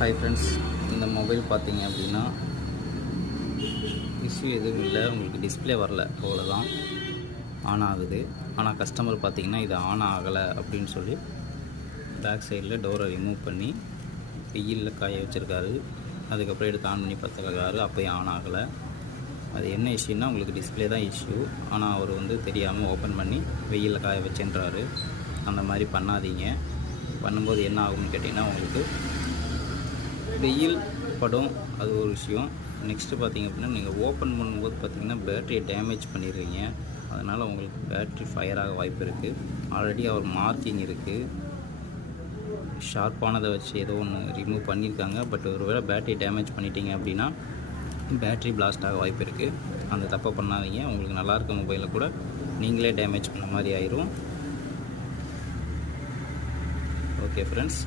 Hi friends, இந்த mobile பார்த்தீங்க அப்படின்னா இஷ்யூ எதுவும் இல்லை. உங்களுக்கு டிஸ்பிளே வரல, அவ்வளோதான். ஆன் ஆகுது. ஆனால் கஸ்டமர் பார்த்தீங்கன்னா இது ஆன் ஆகலை அப்படின்னு சொல்லி பேக் சைடில் டோரை ரிமூவ் பண்ணி வெயிலில் காய வச்சுருக்காரு. அதுக்கப்புறம் எடுத்து ஆன் பண்ணி பார்த்துருக்காரு, அப்போயும் ஆன் ஆகலை. அது என்ன இஷ்யூன்னா உங்களுக்கு டிஸ்பிளே தான் இஷ்யூ. ஆனால் அவர் தெரியாமல் ஓப்பன் பண்ணி வெயிலில் காய வச்சுன்றாரு. அந்த மாதிரி பண்ணாதீங்க. பண்ணும்போது என்ன ஆகும்னு கேட்டிங்கன்னா உங்களுக்கு வெயில் படும், அது ஒரு விஷயம். நெக்ஸ்ட்டு பார்த்திங்க அப்படின்னா நீங்கள் ஓப்பன் பண்ணும்போது பார்த்திங்கன்னா பேட்டரியை டேமேஜ் பண்ணிடுறீங்க. அதனால் உங்களுக்கு பேட்ரி ஃபயர் ஆக வாய்ப்பு இருக்குது. ஆல்ரெடி அவர் மார்க்கிங் இருக்குது, ஷார்ப்பானதை வச்சு ஏதோ ஒன்று ரிமூவ் பண்ணியிருக்காங்க. பட் ஒரு வேளை பேட்டரி டேமேஜ் பண்ணிட்டீங்க அப்படின்னா பேட்ரி பிளாஸ்ட் ஆக வாய்ப்பு இருக்குது. அந்த தப்பை பண்ணாதீங்க. உங்களுக்கு நல்லா இருக்க மொபைலில் கூட நீங்களே டேமேஜ் பண்ண மாதிரி ஆயிரும். Okay friends.